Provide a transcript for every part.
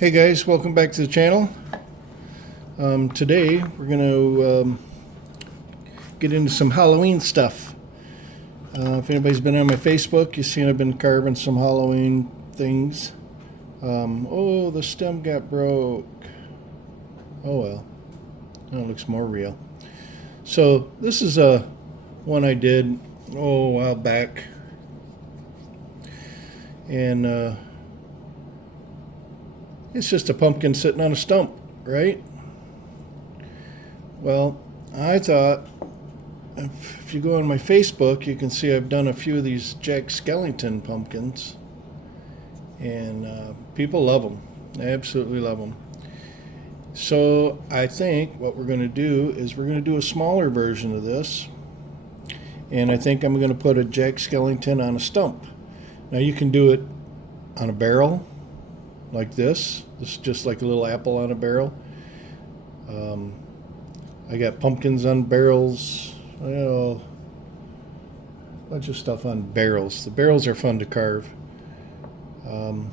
Hey guys, welcome back to the channel. Today we're going to get into some Halloween stuff. If anybody's been on my Facebook, you've seen I've been carving some Halloween things. Oh, the stem got broke. Oh well, now it looks more real. So this is one I did a while back, and it's just a pumpkin sitting on a stump, right? Well, I thought if you go on my Facebook, you can see I've done a few of these Skellington pumpkins, and people love them. They absolutely love them. So I think what we're going to do is we're going to do a smaller version of this, and I think I'm going to put a Skellington on a stump. Now you can do it on a barrel, like this. This is just like a little apple on a barrel. I got pumpkins on barrels, a bunch of stuff on barrels. The barrels are fun to carve. So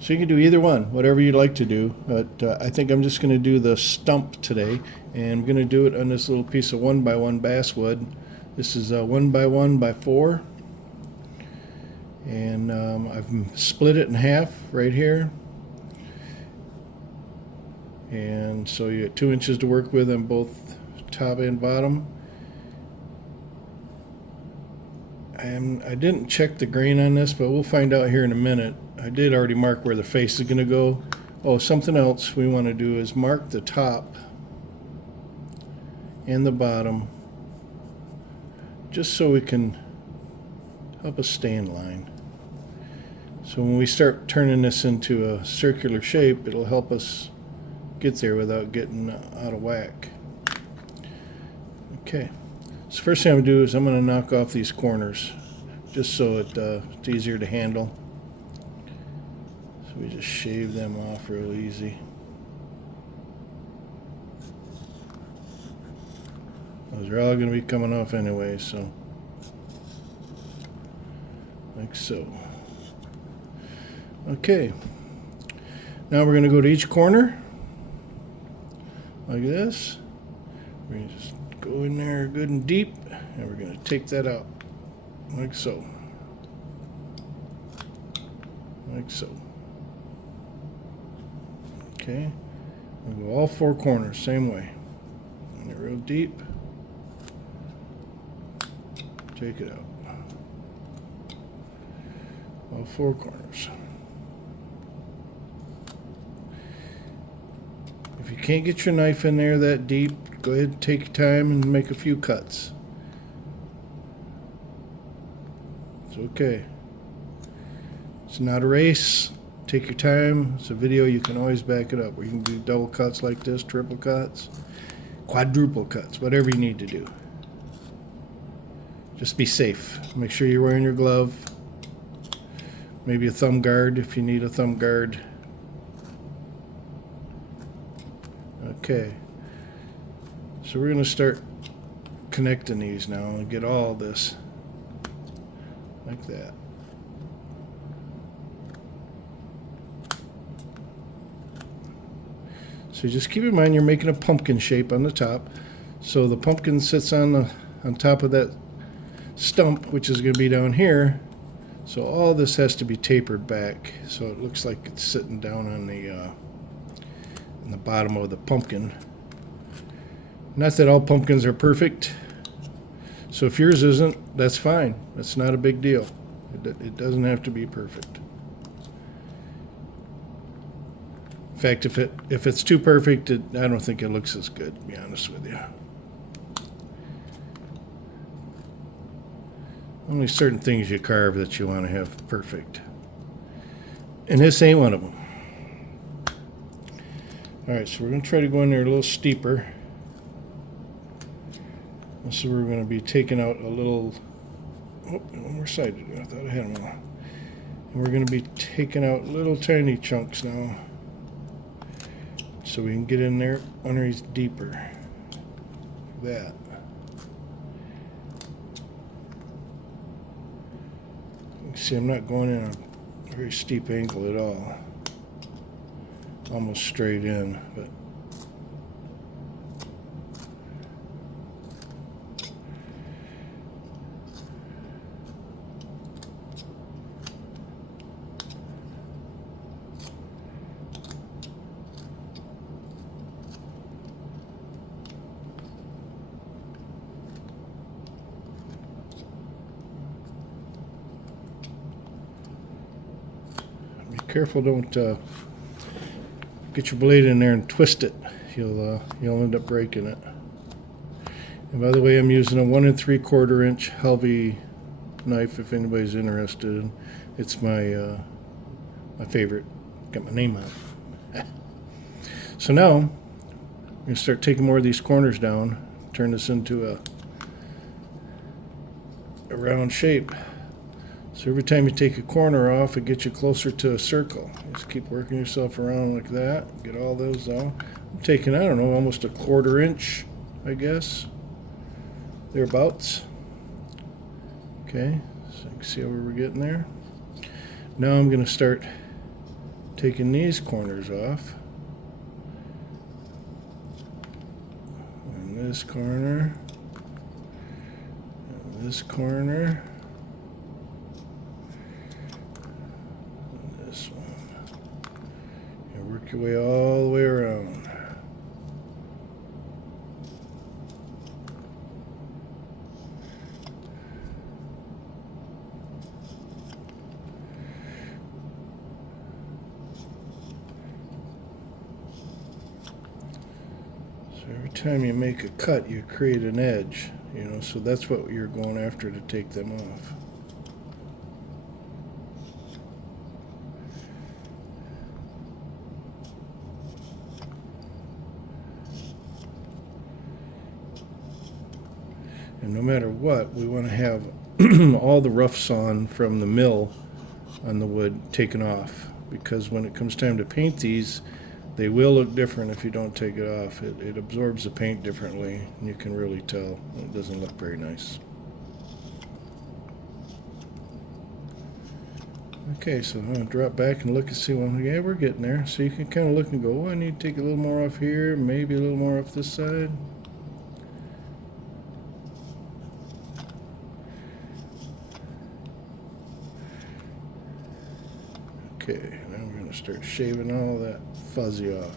you can do either one, whatever you'd like to do. But I think I'm just going to do the stump today, and I'm going to do it on this little piece of 1x1 basswood. This is 1x1x4. And I've split it in half right here, and so you got 2 inches to work with on both top and bottom. And I didn't check the grain on this, but we'll find out here in a minute. I did already mark where the face is going to go. Oh, something else we want to do is mark the top and the bottom, just so we can help us stay in line. So when we start turning this into a circular shape, it'll help us get there without getting out of whack. Okay, so first thing I'm going to do is I'm going to knock off these corners, just so it's easier to handle. So we just shave them off real easy. Those are all going to be coming off anyway, so like so. Okay, now we're going to go to each corner like this. We're going to just go in there good and deep, and we're going to take that out like so, like so. Okay, we'll go all 4 corners same way. And it real deep, take it out, all 4 corners. If you can't get your knife in there that deep, go ahead and take your time and make a few cuts. It's okay. It's not a race. Take your time. It's a video. You can always back it up. Or you can do double cuts like this, triple cuts, quadruple cuts, whatever you need to do. Just be safe. Make sure you're wearing your glove. Maybe a thumb guard if you need a thumb guard. Okay, so we're going to start connecting these now and get all this like that. So just keep in mind you're making a pumpkin shape on the top. So the pumpkin sits on top of that stump, which is going to be down here. So all this has to be tapered back, so it looks like it's sitting down on the bottom of the pumpkin. Not that all pumpkins are perfect, so if yours isn't, that's fine. That's not a big deal. It doesn't have to be perfect. In fact, if it's too perfect, I don't think it looks as good, to be honest with you. Only certain things you carve that you want to have perfect, and this ain't one of them. Alright, so we're going to try to go in there a little steeper. So we're going to be taking out a little... Oh, one more side to do. I thought I had them all. And we're going to be taking out little tiny chunks now, so we can get in there underneath deeper. That. You can see I'm not going in a very steep angle at all. almost straight in, but be careful, don't get your blade in there and twist it. You'll end up breaking it. And by the way, I'm using a 1 3/4 inch Helvey knife. If anybody's interested, it's my my favorite. Got my name on it. So now I'm gonna start taking more of these corners down. Turn this into a round shape. So every time you take a corner off, it gets you closer to a circle. Just keep working yourself around like that. Get all those out. I'm taking, I don't know, almost a 1/4 inch, I guess. Thereabouts. Okay, so you can see how we were getting there. Now I'm going to start taking these corners off. And this corner. And this corner. This one. And work your way all the way around. So every time you make a cut, you create an edge, you know, so that's what you're going after to take them off. And no matter what, we want to have all the rough sawn from the mill on the wood taken off, because when it comes time to paint these, they will look different if you don't take it off. It absorbs the paint differently, and you can really tell. It doesn't look very nice. Okay, so I'm going to drop back and look and see one. Yeah, we're getting there. So you can kind of look and go, oh, I need to take a little more off here, maybe a little more off this side. Okay, now we're going to start shaving all that fuzzy off.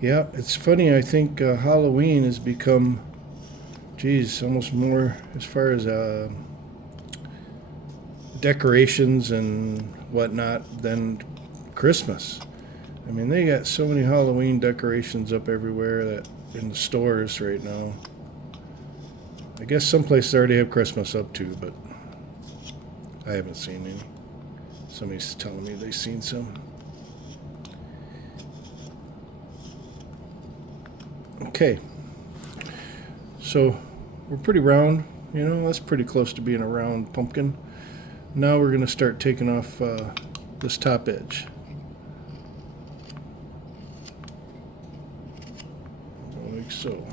Yeah, it's funny, I think Halloween has become, geez, almost more as far as decorations and whatnot than Christmas. I mean, they got so many Halloween decorations up everywhere that in the stores right now. I guess some places already have Christmas up too, but I haven't seen any. Somebody's telling me they've seen some. Okay, so we're pretty round, you know, that's pretty close to being a round pumpkin. Now we're going to start taking off this top edge. Like so.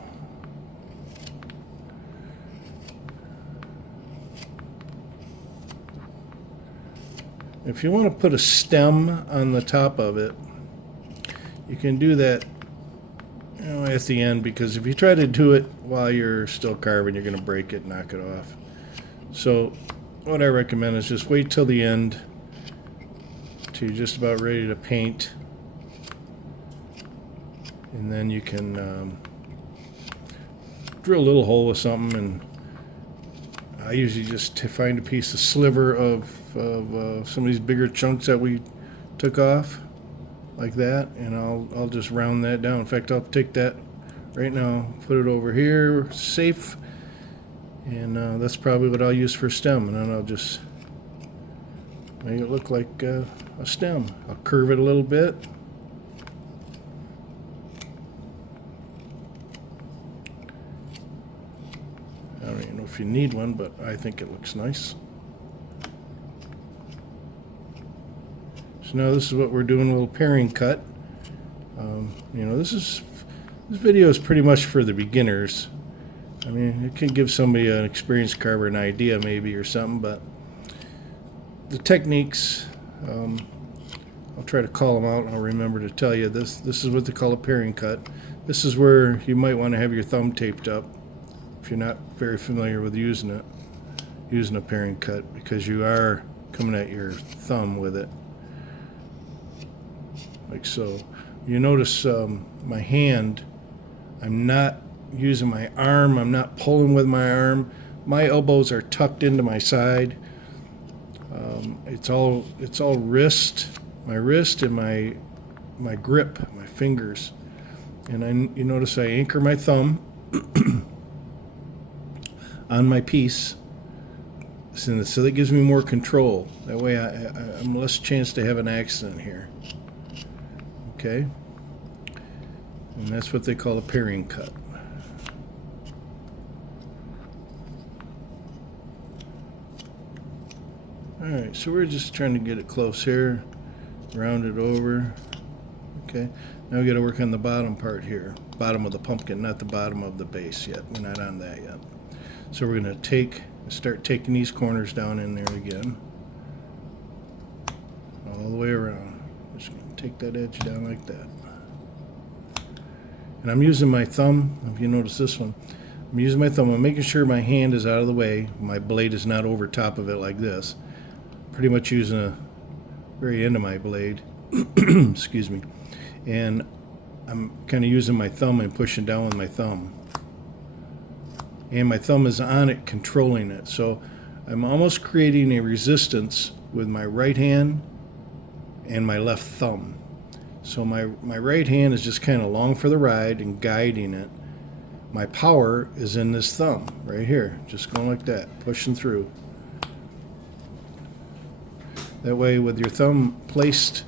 If you want to put a stem on the top of it, you can do that, you know, at the end, because if you try to do it while you're still carving, you're going to break it, knock it off. So what I recommend is just wait till the end, till you're just about ready to paint, and then you can drill a little hole with something. And I usually just find a piece of sliver of some of these bigger chunks that we took off, like that, and I'll just round that down. In fact, I'll take that right now, put it over here, safe, and that's probably what I'll use for a stem, and then I'll just make it look like a stem. I'll curve it a little bit. I don't even know if you need one, but I think it looks nice. So now this is what we're doing, a little paring cut. You know, this This video is pretty much for the beginners. I mean, it can give somebody an experienced carver an idea maybe or something, but the techniques, I'll try to call them out and I'll remember to tell you. This is what they call a paring cut. This is where you might want to have your thumb taped up if you're not very familiar with using a paring cut, because you are coming at your thumb with it, like so. You notice my hand, I'm not using my arm, I'm not pulling with my arm. My elbows are tucked into my side. It's all wrist, my wrist and my grip, my fingers. And you notice I anchor my thumb on my piece, so that gives me more control. That way I'm less chance to have an accident here. Okay? And that's what they call a paring cut. Alright, so we're just trying to get it close here, round it over. Okay, now we got to work on the bottom part here, bottom of the pumpkin, not the bottom of the base yet. We're not on that yet. So we're going to start taking these corners down in there again, all the way around. Just going to take that edge down like that. And I'm using my thumb. If you notice this one, I'm using my thumb. I'm making sure my hand is out of the way. My blade is not over top of it like this. Pretty much using the very end of my blade. Excuse me. And I'm kind of using my thumb and pushing down with my thumb. And my thumb is on it, controlling it. So I'm almost creating a resistance with my right hand and my left thumb. So my right hand is just kind of along for the ride and guiding it. My power is in this thumb right here, just going like that, pushing through. That way, with your thumb placed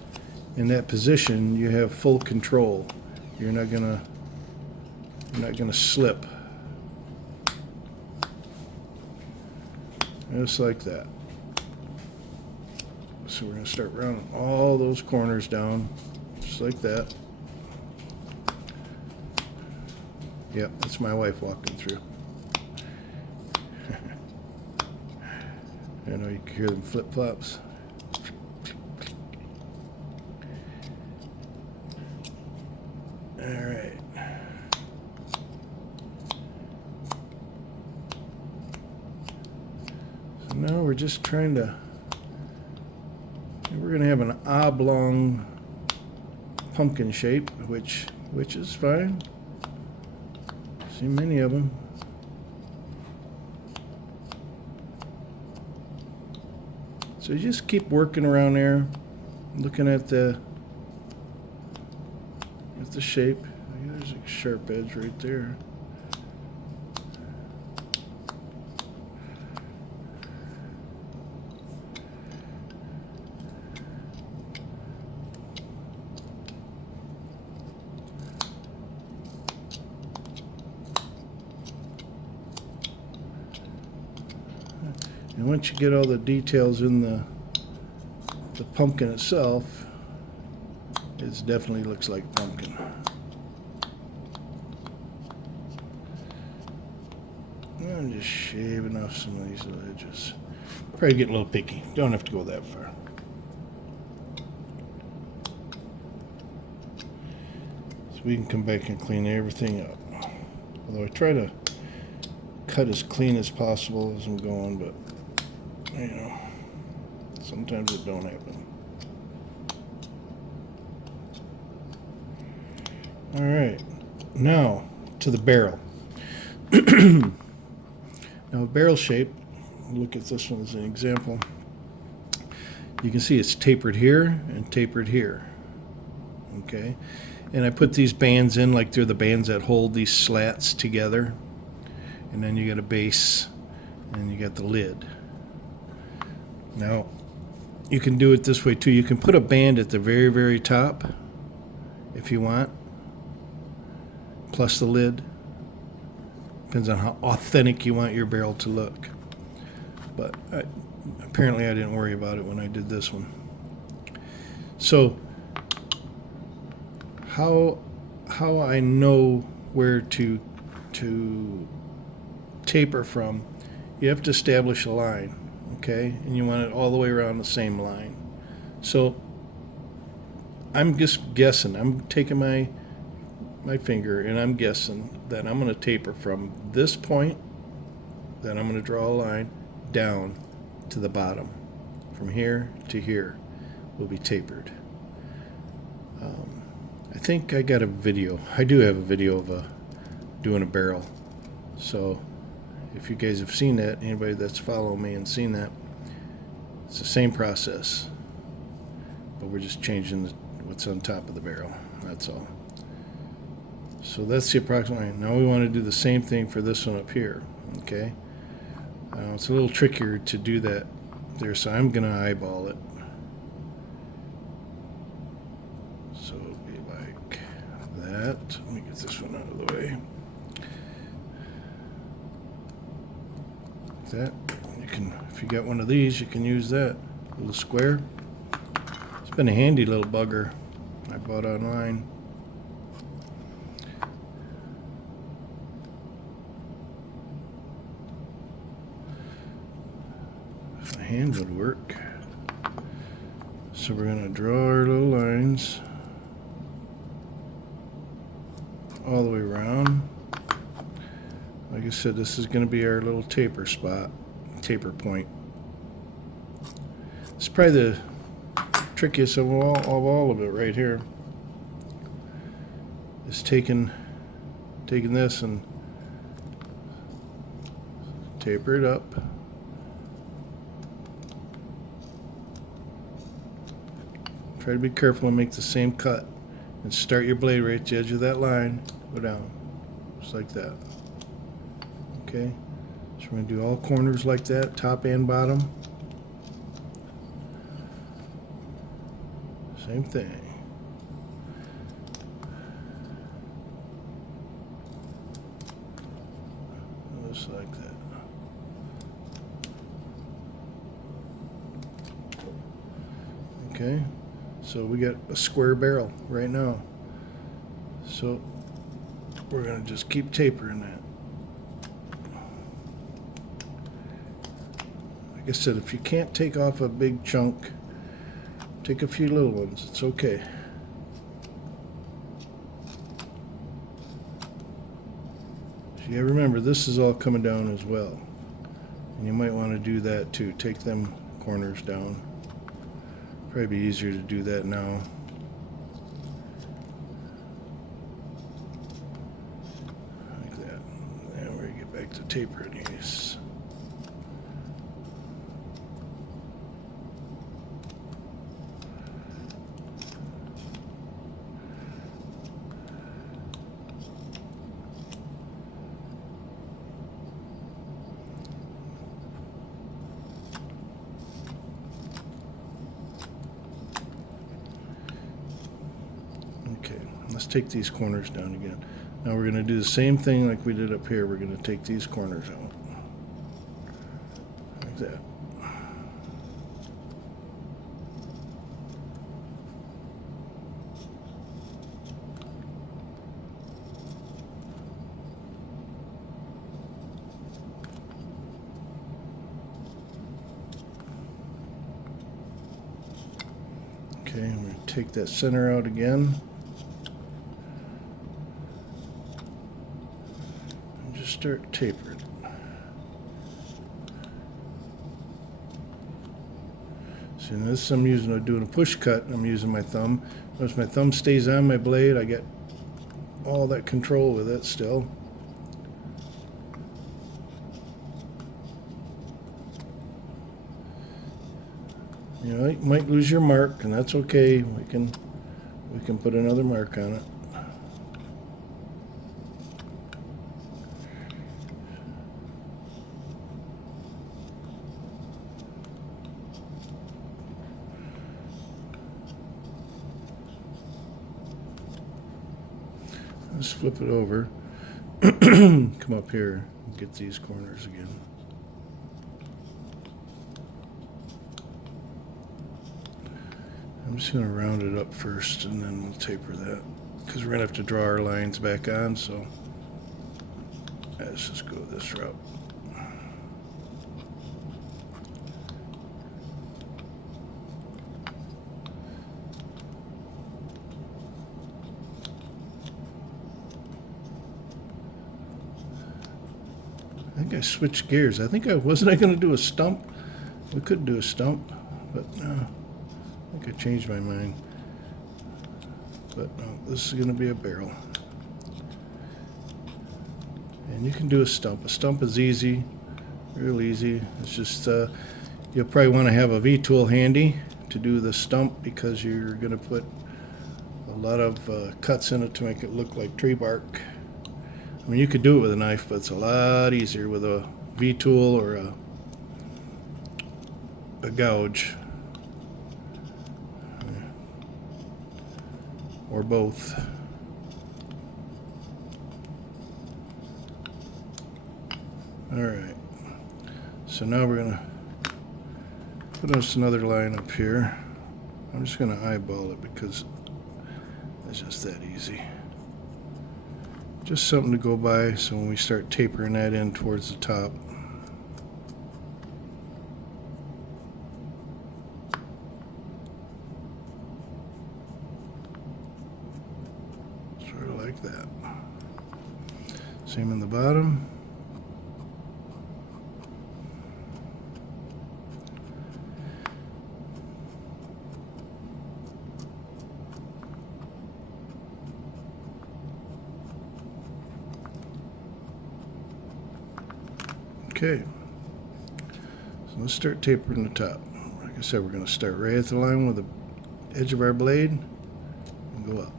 in that position, you have full control. You're not gonna slip. Just like that. So we're gonna start rounding all those corners down, just like that. Yep, that's my wife walking through. I know you can hear them flip-flops. All right. So now we're just trying to, we're going to have an oblong pumpkin shape, which is fine. See many of them. So you just keep working around there, looking at the shape. There's a sharp edge right there. And once you get all the details in the pumpkin itself, it definitely looks like pumpkin. I'm just shaving off some of these little edges. Probably getting a little picky. Don't have to go that far. So we can come back and clean everything up. Although I try to cut as clean as possible as I'm going, but you know, sometimes it don't happen. All right, now to the barrel. Now, barrel shape, look at this one as an example. You can see it's tapered here and tapered here. Okay, and I put these bands in like they're the bands that hold these slats together. And then you got a base, and you got the lid. Now, you can do it this way too. You can put a band at the very, very top if you want, plus the lid. Depends on how authentic you want your barrel to look. But apparently I didn't worry about it when I did this one. So how how I know where to taper from, you have to establish a line, okay? And you want it all the way around the same line. So I'm just guessing. I'm taking my finger and I'm guessing that I'm going to taper from this point, then I'm going to draw a line down to the bottom. From here to here will be tapered. I think I got a video. I do have a video of doing a barrel. So if you guys have seen that, anybody that's followed me and seen that, it's the same process. But we're just changing what's on top of the barrel. That's all. So that's the approximate line. Now we want to do the same thing for this one up here. Okay. It's a little trickier to do that there, so I'm going to eyeball it. So it'll be like that. Let me get this one out of the way. That. You can, if you got one of these, you can use that little square. It's been a handy little bugger I bought online. If my hand would work. So we're going to draw our little lines all the way around. Like I said, this is going to be our little taper spot, taper point. It's probably the trickiest of all of it right here. Is taking this and taper it up. Try to be careful and make the same cut. And start your blade right at the edge of that line. Go down. Just like that. Okay? So we're going to do all corners like that, top and bottom. Same thing. Just like that. Okay? So we got a square barrel right now. So we're going to just keep tapering that. Like I said, if you can't take off a big chunk, take a few little ones. It's okay. So you remember, this is all coming down as well. And you might want to do that too. Take them corners down. Probably be easier to do that now. Like that. And we're going to get back to tapering these. Let's take these corners down again. Now we're going to do the same thing like we did up here. We're going to take these corners out. Like that. Okay, I'm going to take that center out again. Start tapering. So in this I'm doing a push cut. I'm using my thumb. Once my thumb stays on my blade, I get all that control with it still. You know, you might lose your mark, and that's okay. We can put another mark on it. Let's flip it over. Come up here and get these corners again. I'm just going to round it up first and then we'll taper that. because we're going to have to draw our lines back on, so let's just go this route. I think I switched gears. I think wasn't going to do a stump. We could do a stump, but no, I think I changed my mind. But no, this is going to be a barrel. And you can do a stump. A stump is easy, real easy. It's just you'll probably want to have a V-tool handy to do the stump because you're going to put a lot of cuts in it to make it look like tree bark. I mean, you could do it with a knife, but it's a lot easier with a V-tool or a gouge. Or both. Alright. So now we're going to put us another line up here. I'm just going to eyeball it because it's just that easy. Just something to go by so when we start tapering that in towards the top. Sort of like that. Same in the bottom. Okay, so let's start tapering the top. Like I said, we're going to start right at the line with the edge of our blade and go up.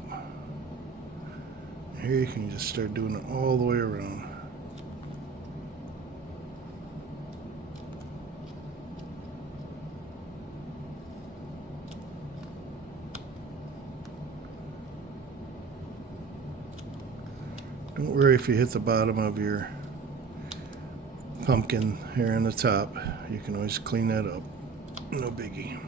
Here you can just start doing it all the way around. Don't worry if you hit the bottom of your pumpkin here on the top. You can always clean that up. No biggie.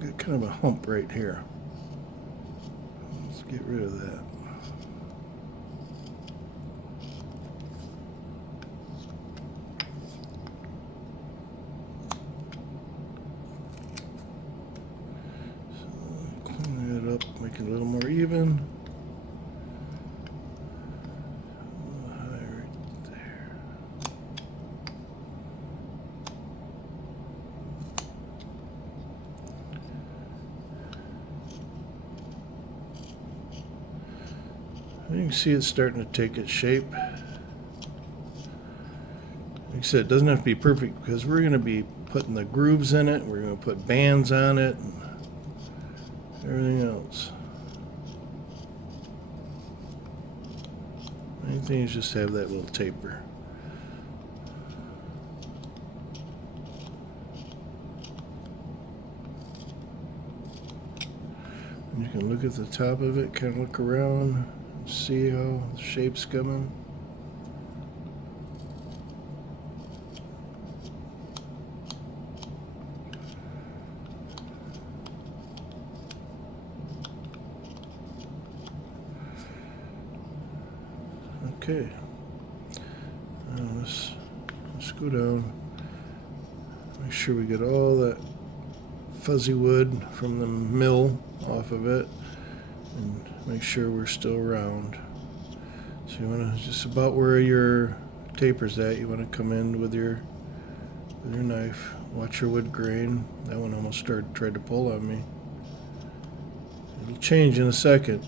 Got kind of a hump right here. Let's get rid of that. So clean that up, make it a little more even. You can see it's starting to take its shape. Like I said, it doesn't have to be perfect because we're going to be putting the grooves in it. We're going to put bands on it and everything else. Main thing is just have that little taper. And you can look at the top of it, kind of look around. See how the shape's coming. Okay. Now let's go down. Make sure we get all that fuzzy wood from the mill off of it. And make sure we're still round. So you want to just about where your taper's at, you want to come in with your knife. Watch your wood grain. That one almost tried to pull on me. It'll change in a second.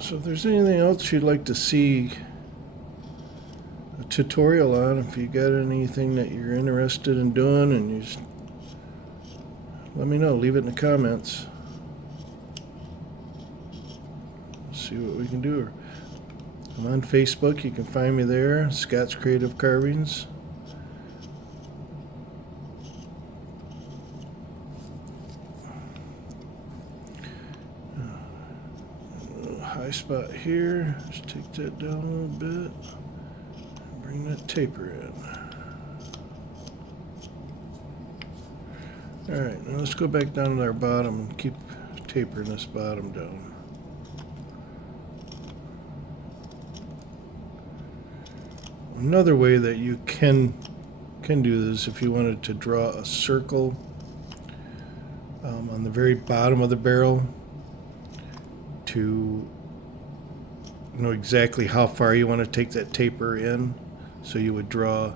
So if there's anything else you'd like to see a tutorial on, if you got anything that you're interested in doing, and you just let me know. Leave it in the comments. See what we can do. I'm on Facebook. You can find me there. Scott's Creative Carvings. High spot here. Just take that down a little bit. Bring that taper in. Alright, now let's go back down to our bottom and keep tapering this bottom down. Another way that you can do this, if you wanted to draw a circle on the very bottom of the barrel to know exactly how far you want to take that taper in, so you would draw a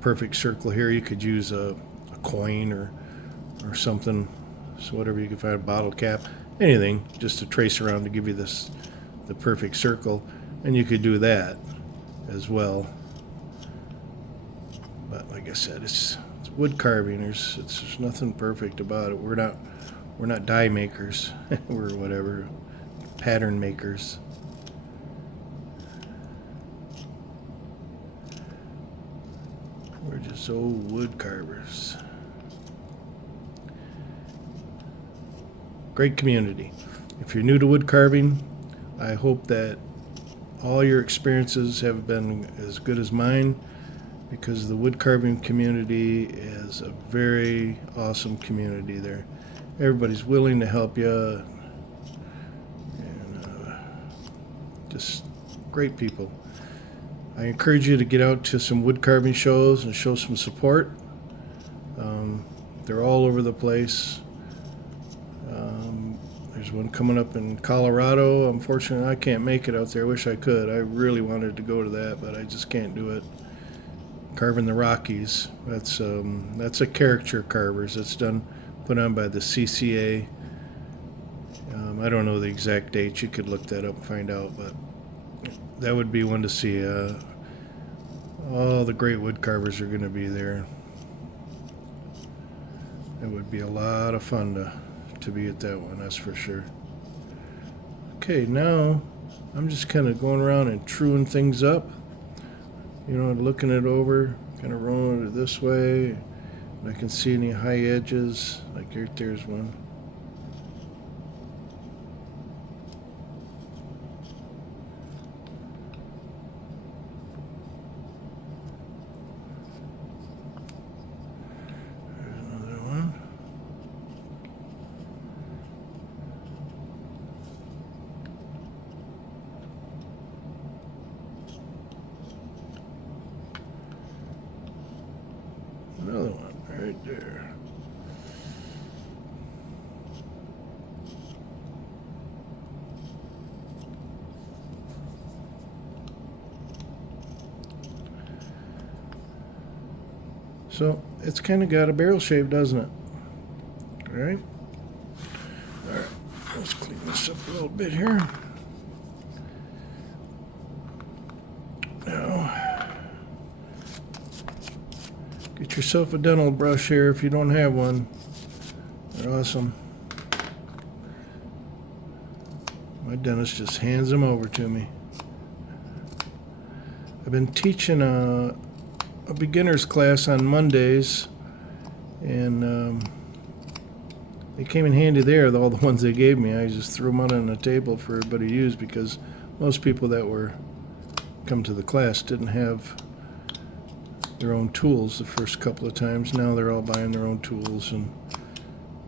perfect circle here. You could use a coin or something, so whatever you can find, a bottle cap, anything, just to trace around to give you the perfect circle. And you could do that as well. But like I said, it's wood carving. There's nothing perfect about it. We're not die makers. We're whatever, pattern makers. We're just old wood carvers. Great community. If you're new to wood carving, I hope that all your experiences have been as good as mine, because the wood carving community is a very awesome community there. Everybody's willing to help you, and just great people. I encourage you to get out to some wood carving shows and show some support. They're all over the place. There's one coming up in Colorado. Unfortunately, I can't make it out there. I wish I could. I really wanted to go to that, but I just can't do it. Carving the Rockies. That's a caricature carvers. It's put on by the CCA. I don't know the exact date. You could look that up and find out, but that would be one to see. All the great wood carvers are going to be there. It would be a lot of fun to be at that one, that's for sure. Okay, now I'm just kind of going around and truing things up. You know, looking it over, kind of rolling it this way. And I can see any high edges. Like there's one. Another one right there. So it's kind of got a barrel shape, doesn't it? All right. All right. Let's clean this up a little bit here. Now, get yourself a dental brush here if you don't have one. They're awesome. My dentist just hands them over to me. I've been teaching a beginner's class on Mondays, and they came in handy there, all the ones they gave me. I just threw them out on the table for everybody to use, because most people that come to the class didn't have their own tools the first couple of times. Now they're all buying their own tools, and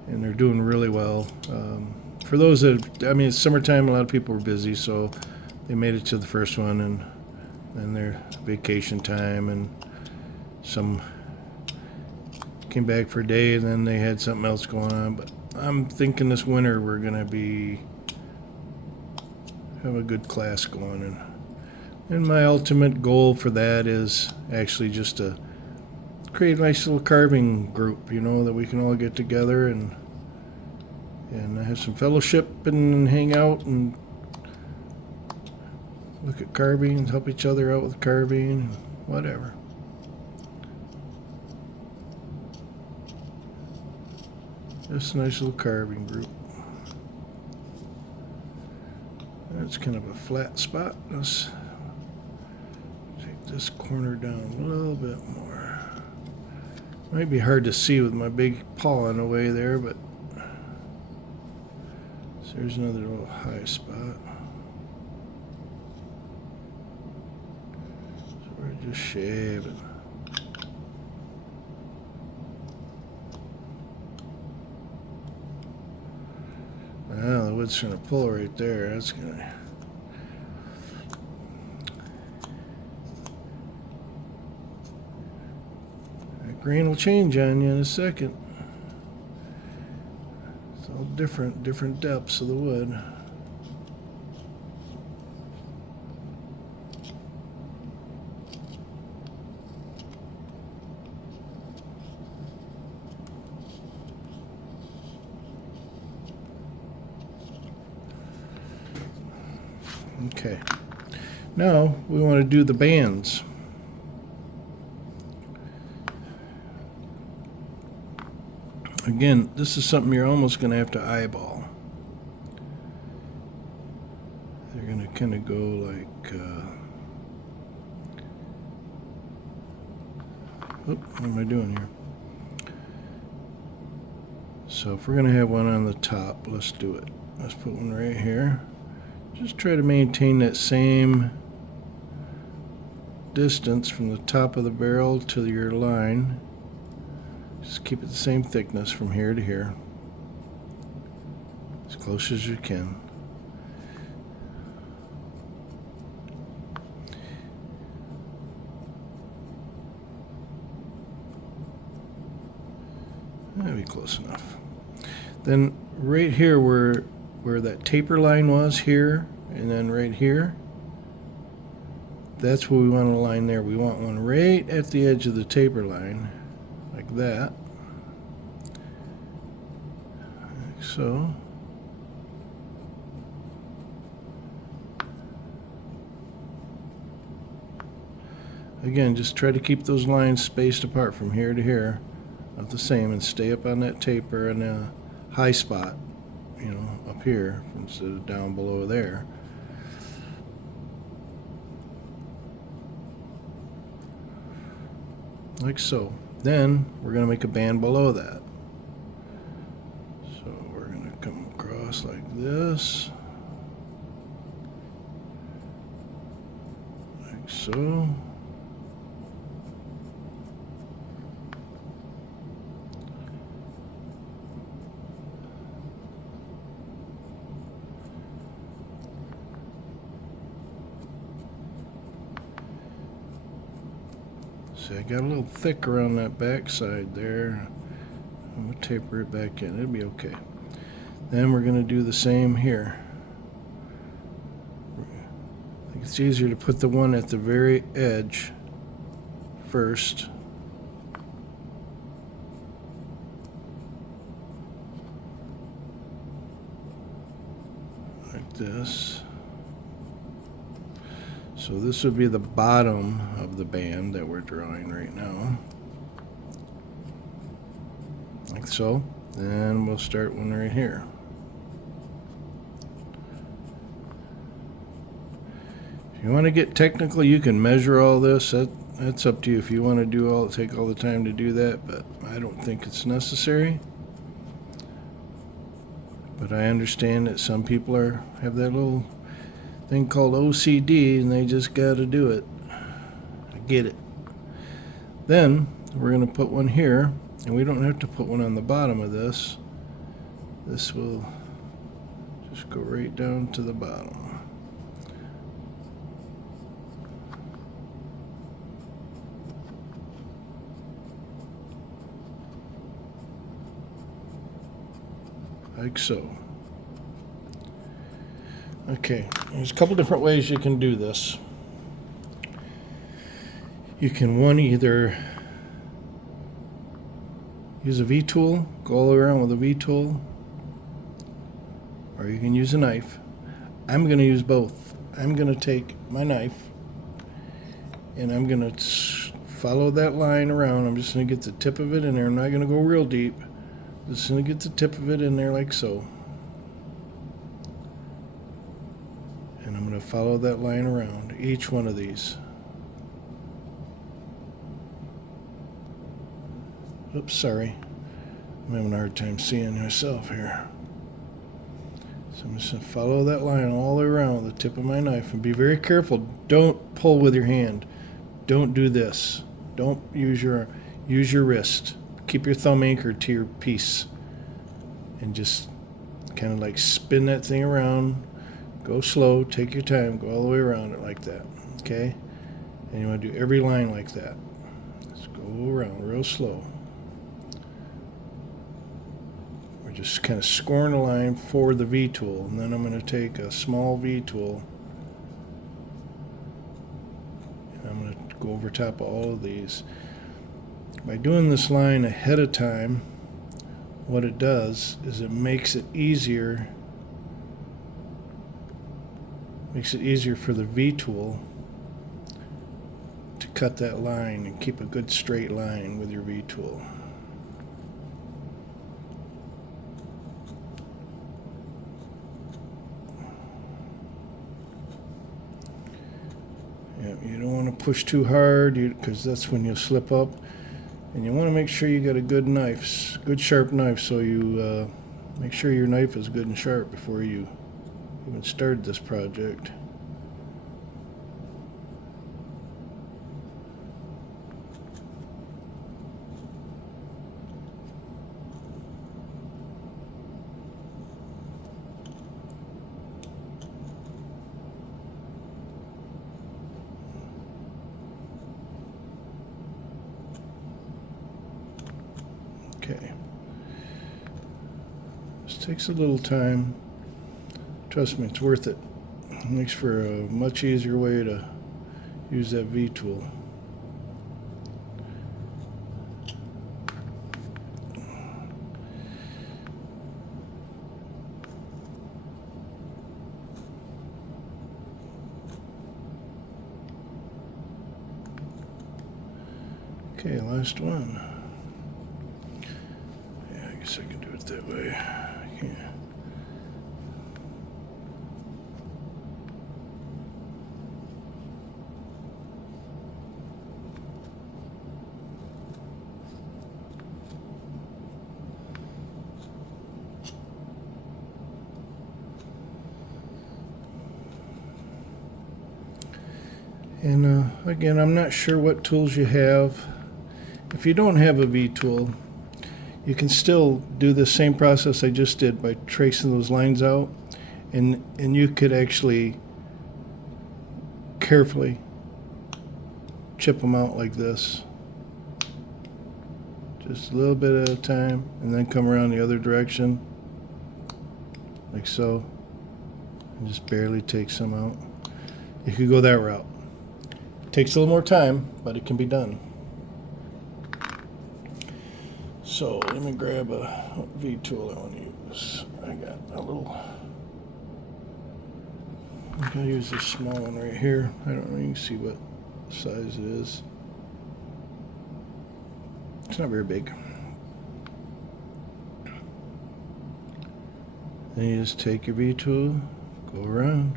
they're doing really well. For those that, I mean, it's summertime, a lot of people were busy, so they made it to the first one, and then their vacation time, and some came back for a day, and then they had something else going on. But I'm thinking this winter we're gonna have a good class going, and my ultimate goal for that is actually just to create a nice little carving group, you know, that we can all get together and have some fellowship and hang out and look at carving, help each other out with carving, whatever. Just a nice little carving group. That's kind of a flat spot. Let's take this corner down a little bit more. Might be hard to see with my big paw in the way there, but so there's another little high spot. So we're just shaving. Well, the wood's going to pull right there. That's going to... That grain will change on you in a second. It's all different depths of the wood. Okay, now we want to do the bands. Again, this is something you're almost going to have to eyeball. They're going to kind of go like, what am I doing here? So if we're going to have one on the top, let's do it. Let's put one right here. Just try to maintain that same distance from the top of the barrel to your line. Just keep it the same thickness from here to here, as close as you can. That'd be close enough. Then right here where that taper line was here, and then right here, that's what we want to line there. We want one right at the edge of the taper line, like that. Like so. Again, just try to keep those lines spaced apart from here to here, not the same, and stay up on that taper and a high spot, you know, up here instead of down below there. Like so. Then we're going to make a band below that. So we're going to come across like this. Like so. See, I got a little thick around that back side there. I'm going to taper it back in. It'll be okay. Then we're going to do the same here. I think it's easier to put the one at the very edge first. Like this. So this would be the bottom of the band that we're drawing right now. Like so. Then we'll start one right here. If you want to get technical, you can measure all this. That's up to you. If you want to take all the time to do that, but I don't think it's necessary. But I understand that some people have that little thing called OCD, and they just got to do it. I get it. Then we're going to put one here, and we don't have to put one on the bottom of this. This will just go right down to the bottom. Like so. Okay, there's a couple different ways you can do this. You can either use a V-tool, go all around with a V-tool, or you can use a knife. I'm going to use both. I'm going to take my knife and I'm going to follow that line around. I'm just going to get the tip of it in there. I'm not going to go real deep. Just going to get the tip of it in there like so. And I'm going to follow that line around each one of these. Oops, sorry. I'm having a hard time seeing myself here. So I'm just going to follow that line all the way around with the tip of my knife and be very careful. Don't pull with your hand. Don't do this. Don't use your wrist. Keep your thumb anchored to your piece and just kind of like spin that thing around. Go slow, take your time, go all the way around it like that. Okay? And you want to do every line like that. Just go around real slow. We're just kind of scoring a line for the V tool, and then I'm going to take a small V tool and I'm going to go over top of all of these. By doing this line ahead of time, what it does is it makes it easier for the V tool to cut that line and keep a good straight line with your V tool. You don't want to push too hard because that's when you'll slip up. And you want to make sure you got a good knife, good sharp knife, so you make sure your knife is good and sharp before you even start this project. Okay. This takes a little time. Trust me, it's worth it. It makes for a much easier way to use that V tool. Okay, last one. Yeah, I guess I can do it that way. Yeah. And again, I'm not sure what tools you have. If you don't have a V tool, you can still do the same process I just did by tracing those lines out, and you could actually carefully chip them out like this, just a little bit at a time, and then come around the other direction like so, and just barely take some out. You could go that route. Takes a little more time, but it can be done. So let me grab a V tool I want to use. I got a little. I'm gonna use this small one right here. I don't know. You can see what size it is. It's not very big. Then you just take your V tool, go around.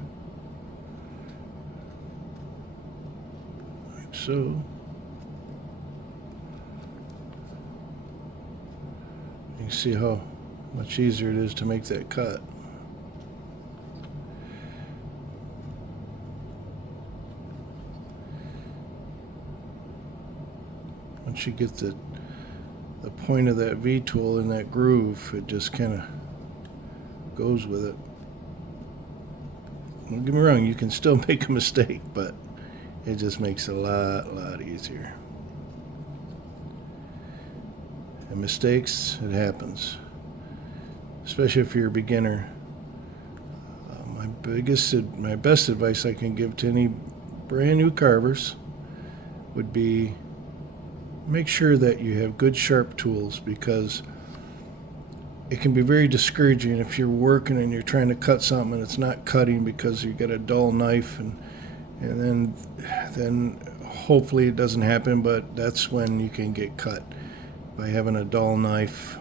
So you can see how much easier it is to make that cut. Once you get the point of that V tool in that groove, it just kind of goes with it. Don't get me wrong, you can still make a mistake, but it just makes it a lot easier. And mistakes, it happens. Especially if you're a beginner. My best advice I can give to any brand new carvers would be – make sure that you have good sharp tools, because it can be very discouraging if you're working and you're trying to cut something and it's not cutting because you got a dull knife, and then hopefully it doesn't happen, but that's when you can get cut by having a dull knife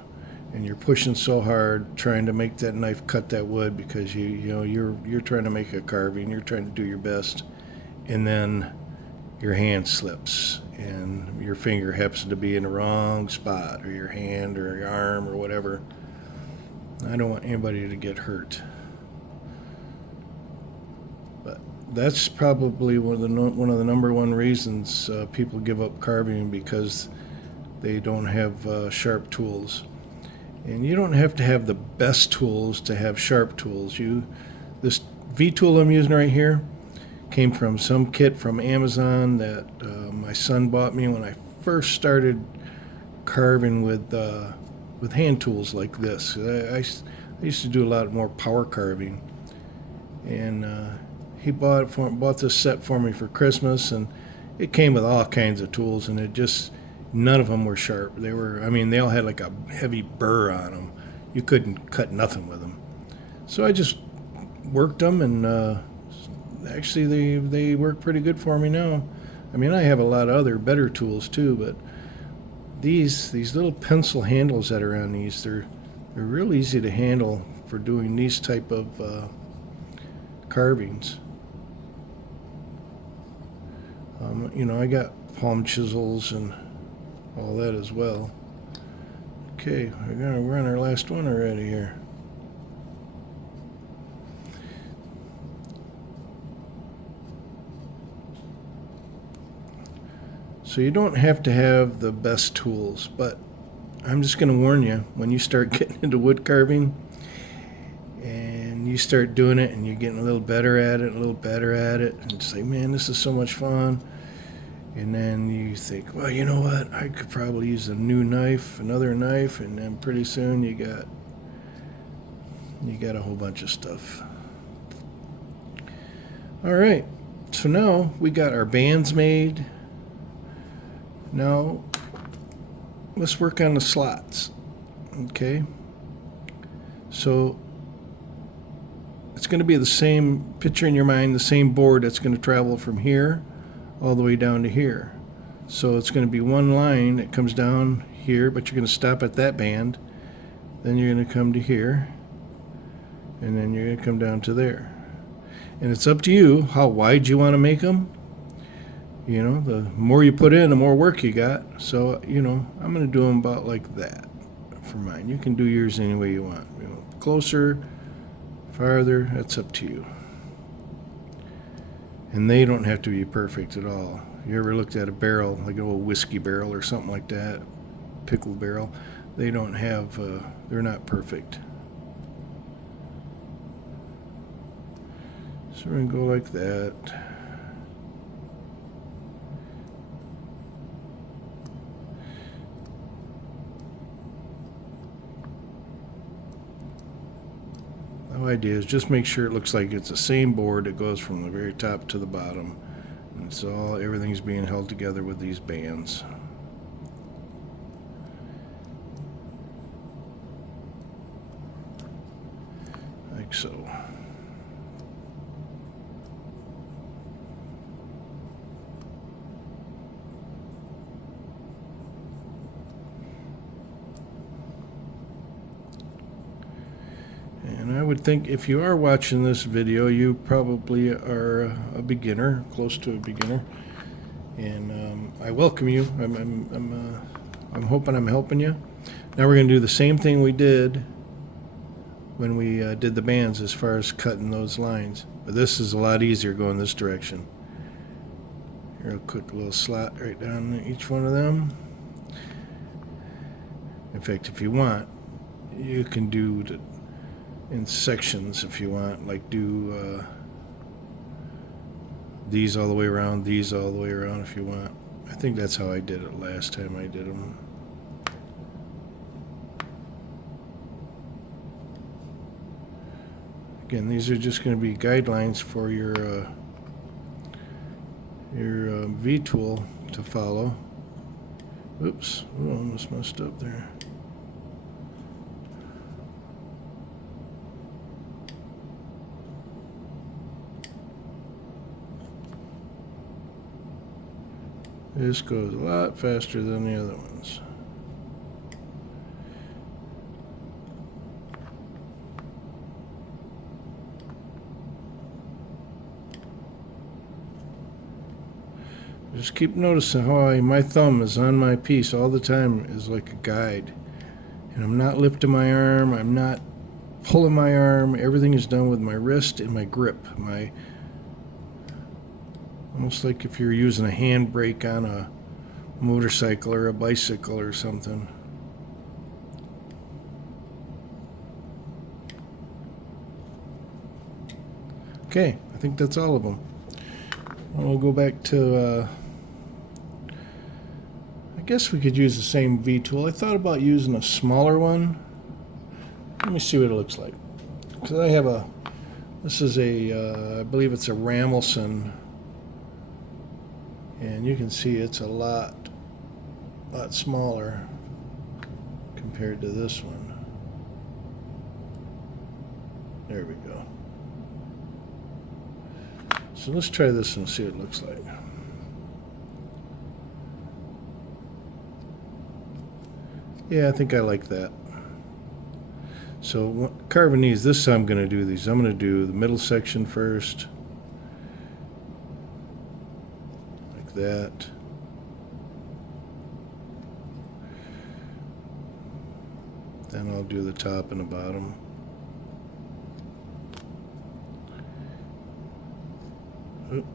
and you're pushing so hard trying to make that knife cut that wood because you're trying to make a carving, you're trying to do your best, and then your hand slips and your finger happens to be in the wrong spot, or your hand or your arm or whatever. I don't want anybody to get hurt. But that's probably one of the number one reasons people give up carving, because they don't have sharp tools. And you don't have to have the best tools to have sharp tools. This V tool I'm using right here came from some kit from Amazon that my son bought me when I first started carving with hand tools like this. I used to do a lot more power carving, and he bought this set for me for Christmas, and it came with all kinds of tools, and none of them were sharp. They all had like a heavy burr on them. You couldn't cut nothing with them. So I just worked them, and actually they work pretty good for me now. I mean, I have a lot of other better tools too, but these little pencil handles that are on these, they're real easy to handle for doing these type of carvings. I got palm chisels and all that as well. Okay, we're on our last one already here. So you don't have to have the best tools, but I'm just going to warn you, when you start getting into wood carving and you start doing it and you're getting a little better at it, and it's like, man, this is so much fun. And then you think, well, you know what? I could probably use another knife, and then pretty soon you got a whole bunch of stuff. All right, so now we got our bands made. Now let's work on the slots. Okay, so it's going to be the same, picture in your mind, the same board that's going to travel from here all the way down to here. So it's going to be one line that comes down here, but you're going to stop at that band, then you're going to come to here, and then you're going to come down to there. And it's up to you how wide you want to make them. The more you put in, the more work you got. So, I'm going to do them about like that for mine. You can do yours any way you want. Closer, farther, that's up to you. And they don't have to be perfect at all. You ever looked at a barrel, like an old whiskey barrel or something like that, pickle barrel? They don't have, they're not perfect. So we're going to go like that. The idea is just make sure it looks like it's the same board that goes from the very top to the bottom. And so everything's being held together with these bands. Like so. And I would think if you are watching this video, you probably are a beginner, close to a beginner, and I welcome you. I'm hoping I'm helping you. Now we're going to do the same thing we did when we did the bands as far as cutting those lines, but this is a lot easier going this direction. Real quick little slot right down each one of them. In fact, if you want, you can do the in sections if you want, like do these all the way around, these all the way around if you want. I think that's how I did it last time I did them. Again, these are just going to be guidelines for your V tool to follow. Oops, I almost messed up there. This goes a lot faster than the other ones. Just keep noticing how my thumb is on my piece all the time, is like a guide. And I'm not lifting my arm, I'm not pulling my arm. Everything is done with my wrist and my grip. Almost like if you're using a handbrake on a motorcycle or a bicycle or something. Okay, I think that's all of them. I'll go back to, I guess we could use the same V tool. I thought about using a smaller one. Let me see what it looks like. Because I have this is I believe it's a Ramelson. And you can see it's a lot smaller compared to this one. There we go. So let's try this and see what it looks like. Yeah, I think I like that. So carving these, this I'm going to do these. I'm going to do the middle section first. Like that. Then I'll do the top and the bottom. Oop.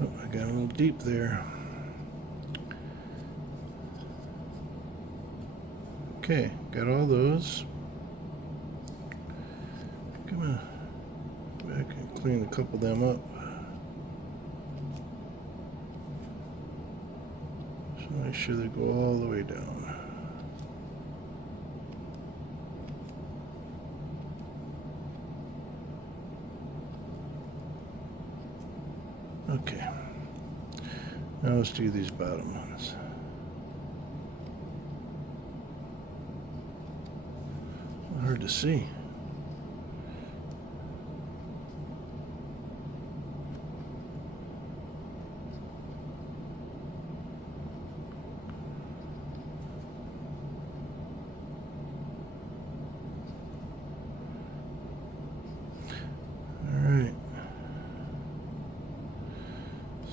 Oh, I got a little deep there. Okay, got all those. Come on. Back and clean a couple of them up. So make sure they go all the way down. Okay. Now let's do these bottom ones. Hard to see.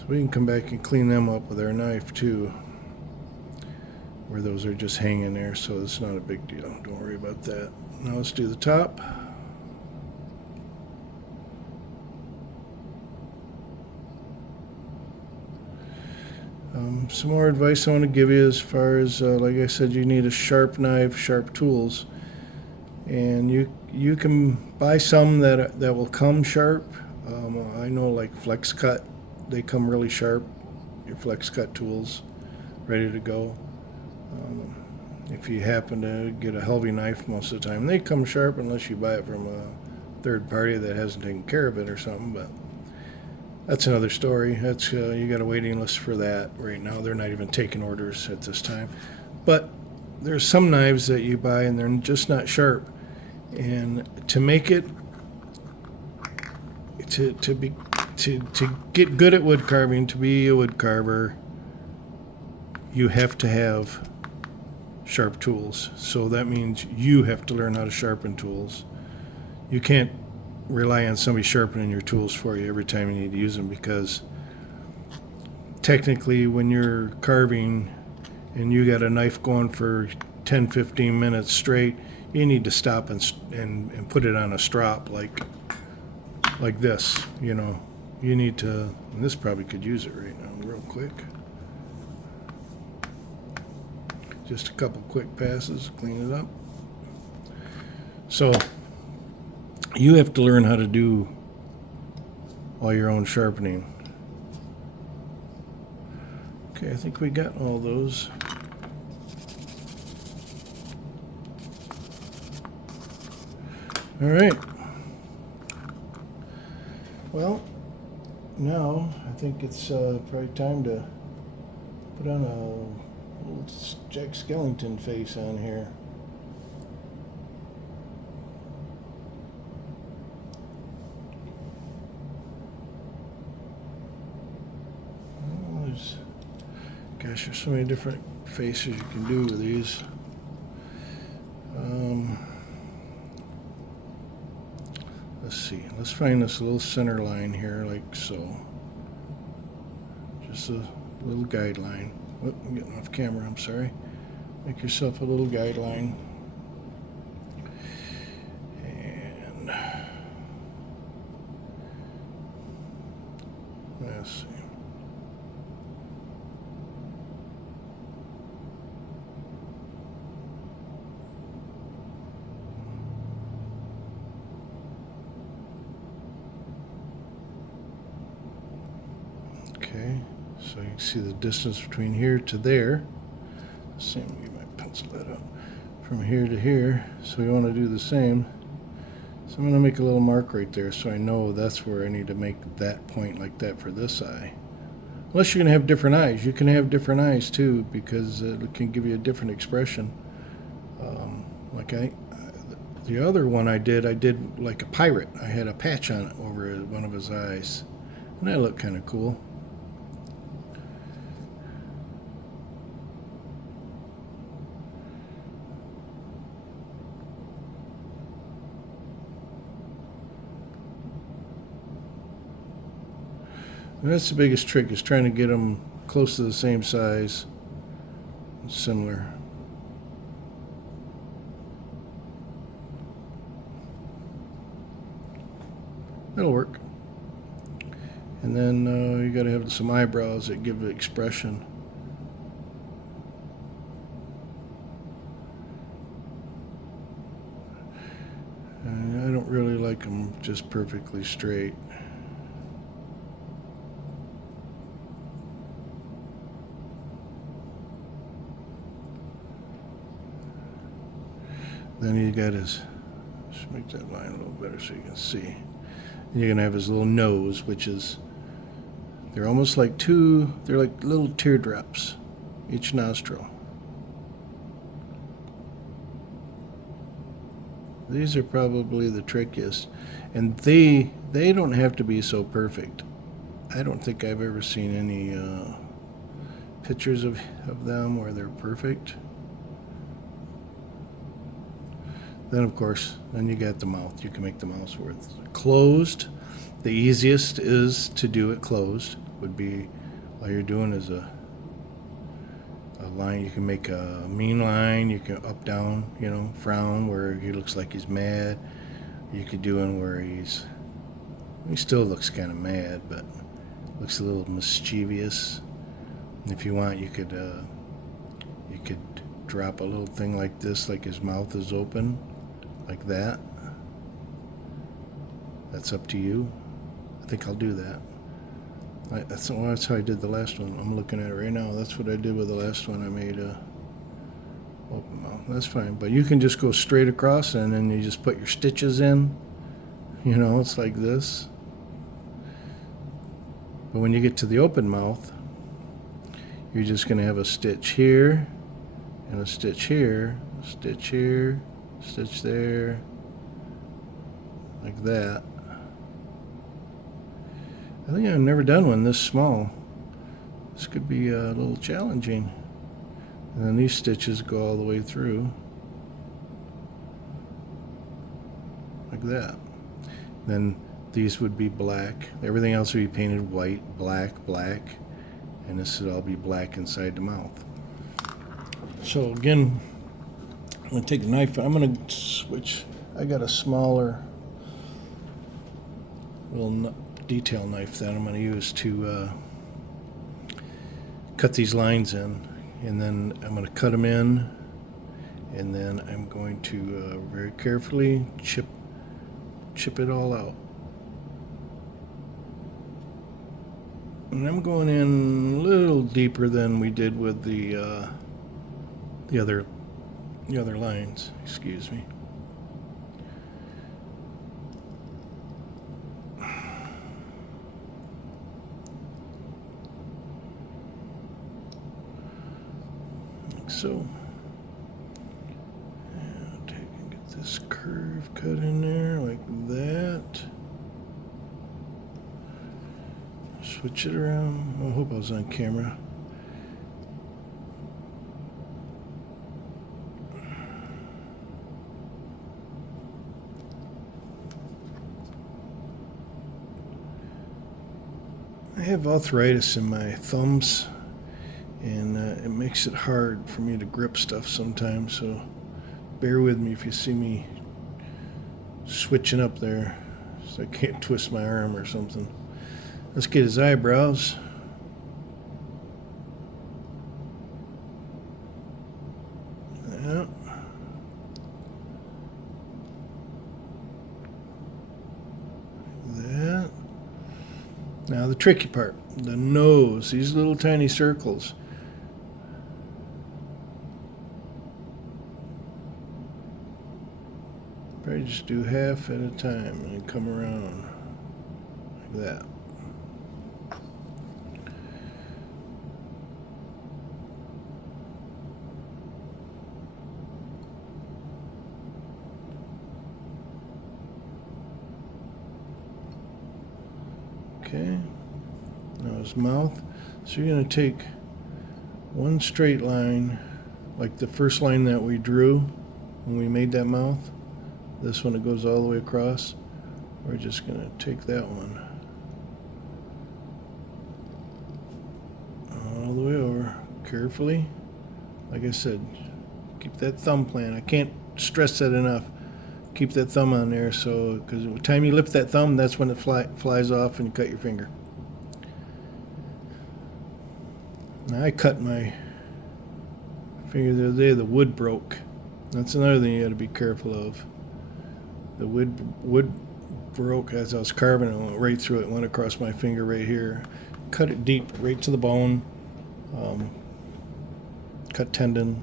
We can come back and clean them up with our knife too, where those are just hanging there, so it's not a big deal. Don't worry about that. Now let's do the top. Some more advice I want to give you as far as, like I said, you need a sharp knife, sharp tools, and you can buy some that will come sharp. I know like Flex Cut. They come really sharp, your Flex Cut tools, ready to go. If you happen to get a Helvy knife, most of the time they come sharp unless you buy it from a third party that hasn't taken care of it or something, but that's another story. That's you got a waiting list for that right now. They're not even taking orders at this time. But there's some knives that you buy and they're just not sharp. And to make it, to get good at wood carving, to be a wood carver, you have to have sharp tools. So that means you have to learn how to sharpen tools. You can't rely on somebody sharpening your tools for you every time you need to use them, because technically when you're carving and you got a knife going for 10-15 minutes straight, you need to stop and put it on a strop like this, you know. You need to, and this probably could use it right now real quick. Just a couple quick passes, clean it up. So you have to learn how to do all your own sharpening. Okay, I think we got all those. All right. Well, now I think it's probably time to put on a little Jack Skellington face on here. Gosh, there's so many different faces you can do with these. Let's see. Let's find this little center line here, like so. Just a little guideline. Oh, I'm getting off camera, I'm sorry. Make yourself a little guideline. And let's see. Okay, so you can see the distance between here to there. Same, get my pencil that up. From here to here, so we want to do the same. So I'm going to make a little mark right there so I know that's where I need to make that point like that for this eye. Unless you're going to have different eyes. You can have different eyes too, because it can give you a different expression. The other one I did like a pirate. I had a patch on it over one of his eyes. And that looked kind of cool. And that's the biggest trick, is trying to get them close to the same size, similar. That'll work. And then you got to have some eyebrows that give expression. And I don't really like them just perfectly straight. Then you got his, just make that line a little better so you can see. And you're gonna have his little nose, which is, they're almost like they're like little teardrops, each nostril. These are probably the trickiest, and they don't have to be so perfect. I don't think I've ever seen any pictures of them where they're perfect. Then, of course, then you got the mouth. You can make the mouth closed. The easiest is to do it closed. Would be, all you're doing is a line. You can make a mean line. You can up, down, frown, where he looks like he's mad. You could do one where he still looks kind of mad, but looks a little mischievous. And if you want, you could drop a little thing like this, like his mouth is open, like that. That's up to you. I think I'll do that. That's how I did the last one. I'm looking at it right now. That's what I did with the last one. I made a open mouth. That's fine. But you can just go straight across, and then you just put your stitches in. It's like this. But when you get to the open mouth, you're just going to have a stitch here, and a stitch here, stitch here, stitch there, like that. I think I've never done one this small. This could be a little challenging. And then these stitches go all the way through, like that. Then these would be black. Everything else would be painted white, black, black, and this would all be black inside the mouth. So again, I'm going to take a knife. I'm going to switch. I got a smaller little detail knife that I'm going to use to cut these lines in, and then I'm going to cut them in, and then I'm going to very carefully chip it all out. And I'm going in a little deeper than we did with the other lines. Excuse me. like so. And take and get this curve cut in there like that. Switch it around. I hope I was on camera. I have arthritis in my thumbs, and it makes it hard for me to grip stuff sometimes, so bear with me if you see me switching up there so I can't twist my arm or something. Let's get his eyebrows. Yeah. That. Now the tricky part, the nose, these little tiny circles. Probably just do half at a time and come around like that. Okay, now his mouth. So you're going to take one straight line, like the first line that we drew when we made that mouth. This one, it goes all the way across. We're just going to take that one all the way over, carefully. Like I said, keep that thumb plant. I can't stress that enough. Keep that thumb on there, so because the time you lift that thumb, that's when it flies off and you cut your finger. Now, I cut my finger the other day. The wood broke. That's another thing you got to be careful of. The wood broke as I was carving it. It went right through it. Went across my finger right here. Cut it deep, right to the bone. Cut tendon.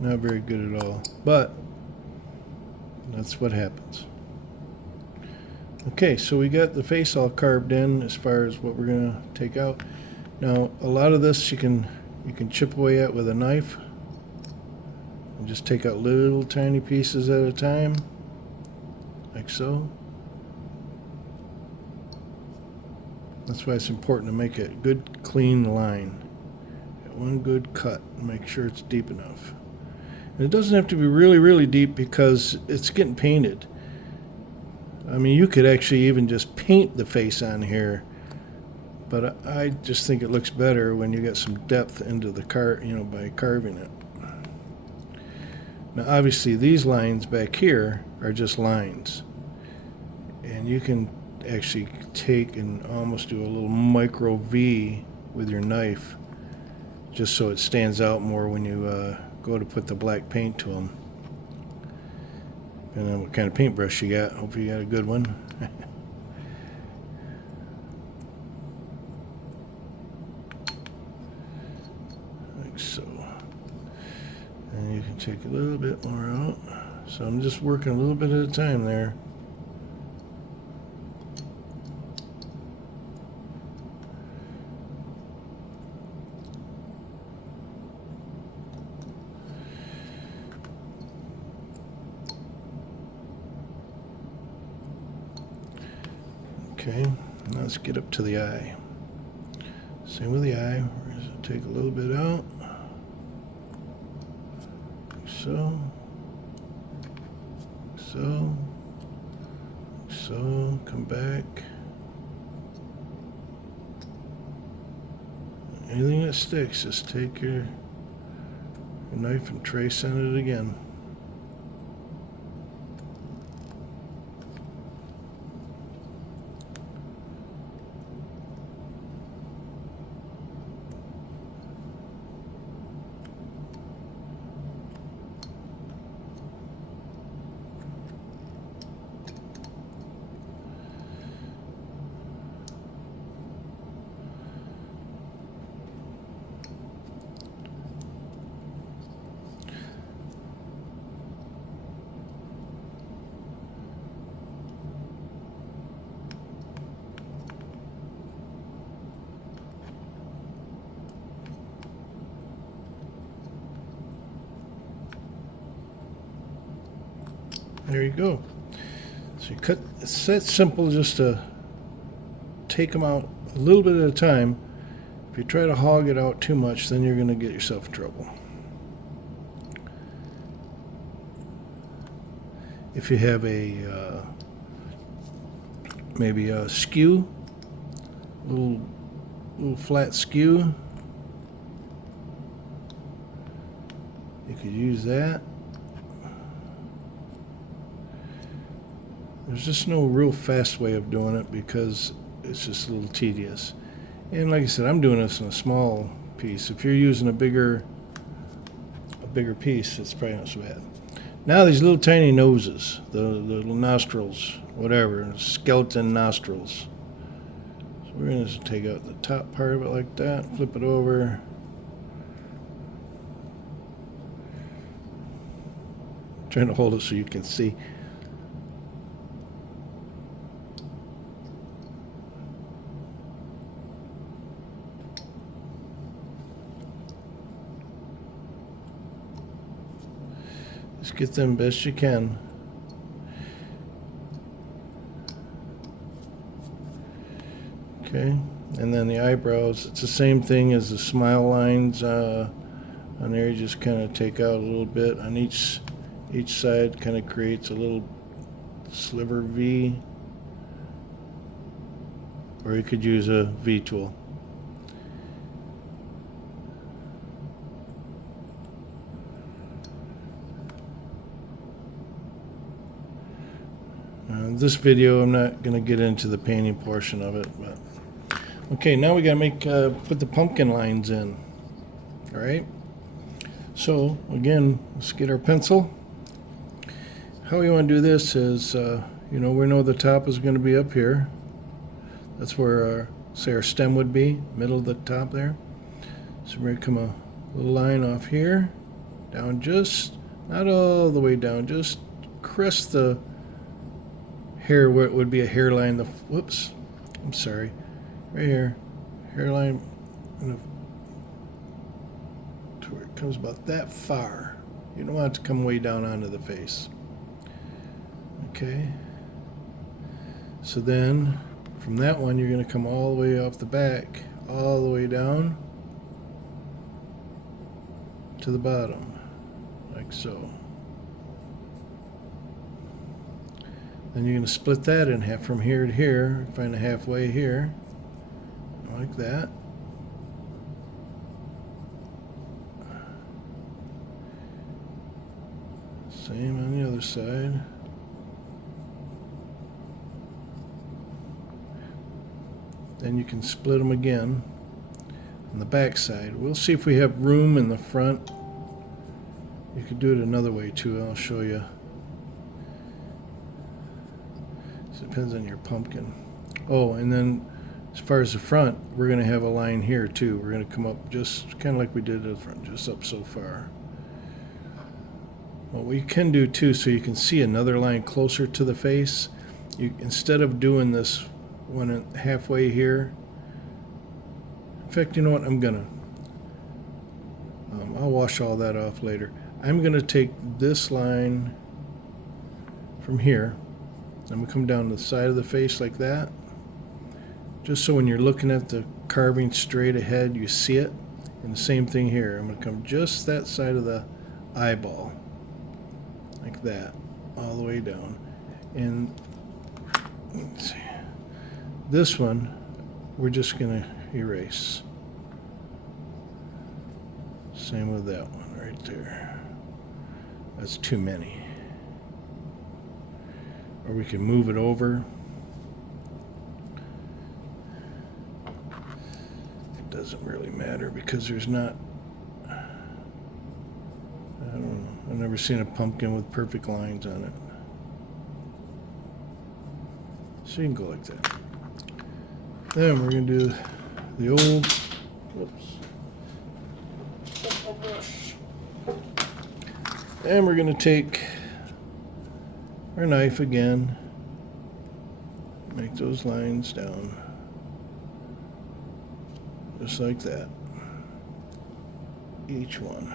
Not very good at all, but that's what happens. Okay, so we got the face all carved in as far as what we're gonna take out. Now, a lot of this you can chip away at with a knife and just take out little tiny pieces at a time, like so. That's why it's important to make a good clean line. Get one good cut and make sure it's deep enough. And it doesn't have to be really, really deep because it's getting painted. I mean, you could actually even just paint the face on here, but I just think it looks better when you get some depth into the by carving it. Now, obviously, these lines back here are just lines, and you can actually take and almost do a little micro V with your knife, just so it stands out more when you go to put the black paint to them. Depending on what kind of paintbrush you got. Hope you got a good one. Like so. And you can take a little bit more out. So I'm just working a little bit at a time there. Okay, now let's get up to the eye. Same with the eye. We're going to take a little bit out. So. Come back. Anything that sticks, just take your knife and trace on it again. There you go. So you cut, it's that simple just to take them out a little bit at a time. If you try to hog it out too much, then you're going to get yourself in trouble. If you have a maybe a skew, little flat skew, you could use that. There's just no real fast way of doing it because it's just a little tedious. And like I said, I'm doing this in a small piece. If you're using a bigger piece, it's probably not so bad. Now these little tiny noses, the little nostrils, whatever, skeleton nostrils. So we're going to take out the top part of it like that, flip it over. I'm trying to hold it so you can see. Just get them best you can. Okay, and then the eyebrows, it's the same thing as the smile lines on there. You just kind of take out a little bit on each side, kind of creates a little sliver V, or you could use a V tool. This video, I'm not going to get into the painting portion of it, but okay. Now we got to put the pumpkin lines in. All right. So again, let's get our pencil. How we want to do this is, we know the top is going to be up here. That's where our stem would be, middle of the top there. So we're going to come a little line off here, down just, not all the way down, just crest the hair where it would be a hairline. Whoops, I'm sorry, right here, hairline, to where it comes about that far. You don't want it to come way down onto the face. Okay. So then, from that one, you're going to come all the way off the back, all the way down to the bottom, like so. Then you're going to split that in half from here to here. Find a halfway here, like that. Same on the other side. Then you can split them again on the back side. We'll see if we have room in the front. You could do it another way too. I'll show you. Depends on your pumpkin. Oh, and then as far as the front, we're going to have a line here too. We're going to come up just kind of like we did at the front, just up so far. What we can do too, so you can see another line closer to the face, instead of doing this one halfway here, in fact, you know what, I'm going to, I'll wash all that off later. I'm going to take this line from here. I'm going to come down the side of the face like that, just so when you're looking at the carving straight ahead, you see it. And the same thing here. I'm going to come just that side of the eyeball, like that, all the way down. And let's see, this one, we're just going to erase. Same with that one right there. That's too many. Or we can move it over. It doesn't really matter because there's not, I don't know, I've never seen a pumpkin with perfect lines on it. So you can go like that. Then we're going to do the old, whoops. And we're going to take our knife again, make those lines down, just like that, each one.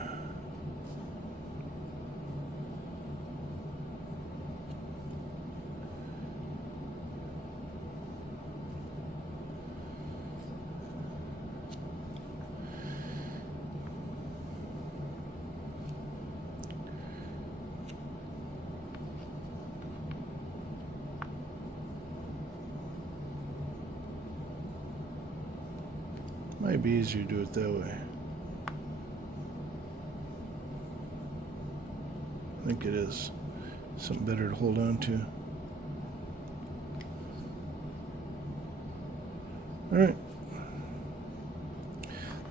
Might be easier to do it that way. I think it is. Something better to hold on to. Alright.